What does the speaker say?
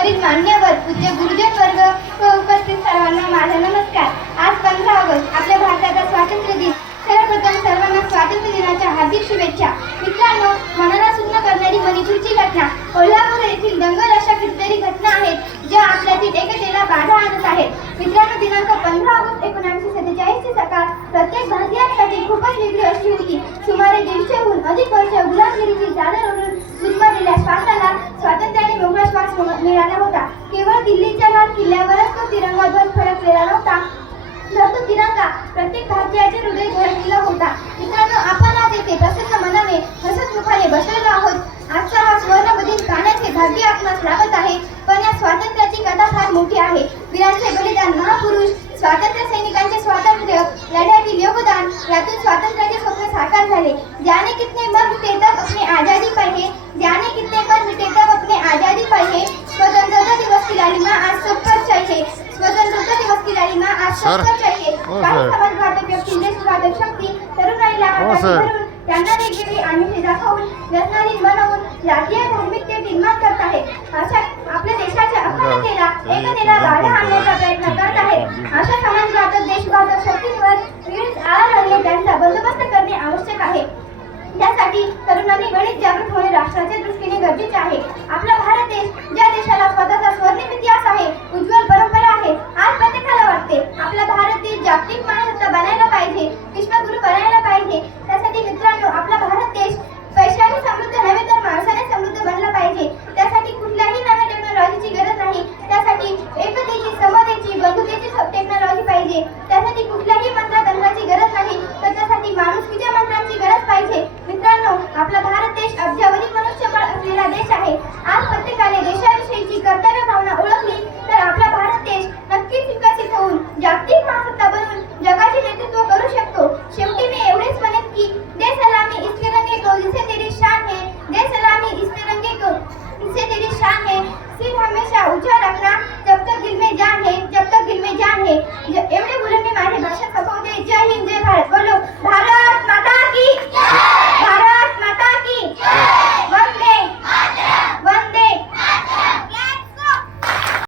वरील मान्यवर पूज्य गुरुजन वर्ग व उपस्थित सर्वांना माझा नमस्कार. आज पंधरा ऑगस्ट आपल्या भारताचा स्वातंत्र्य दिन. सर्वप्रथम सर्वांना स्वातंत्र्य दिनाच्या हार्दिक शुभेच्छा. मित्रांनो मनाला सुन्न करणारी मणिपूरची घटना. कोल्हापूर येथील दंगल अशा कितीतरी घटना आहेत ज्या आपल्यातील एकतेला बाधा आणत आहेत. मित्रांनो दिना प्रत्येक भारतीयाचे हृदय धरलेला होता. मित्रांनो आपण आज येथे प्रसन्न मनाने हसत मुखाने बसलेलो आहोत आजचा हा स्वर्णमधील पाण्याचे भाग्य आपणास लाभत आहे. पण या स्वातंत्र्याची कथा फार मोठी आहे. वीरांचे बलिदान महापुरुष स्वातंत्र्य सैनिकांचे स्वातंत्र्य लढ्यातील योगदान यातून स्वातंत्र्याचे स्वप्न साकार झाले. ज्याने कितने मर मिटे तब अपने आजादी पाहिजे ज्याने कितने मर मिटे तब अपने आजादी पाहिजे स्वतंत्रता दिवस की लालिमा आज सबका चाहिए स्वतंत्रता दिवस की लालिमा आज सर. सबका चाहिए हो, सर. समाजघातक व्यक्ती देशघातक शक्ती तरुणाईला हो, हाताशी सर. धरून त्यांना वेगवेगळी आमिषे दाखवून व्यसनाधीन बनवून जातीय धार्मिकते निर्माण करत आहेत अशा आपल्या देशाच्या अखंडतेला एकतेला बाधा आणण्याचा प्रयत्न करत आहेत अशा समाजघातक देशघातक शक्तींवर वेळीच आळा घालणे त्यांचा बंदोबस्त करणे आवश्यक आहे. त्यासाठी तरुणांनी वेळीच जागृत होणे राष्ट्राच्या दृष्टीने गरजेचे आहे. आपला भारत देश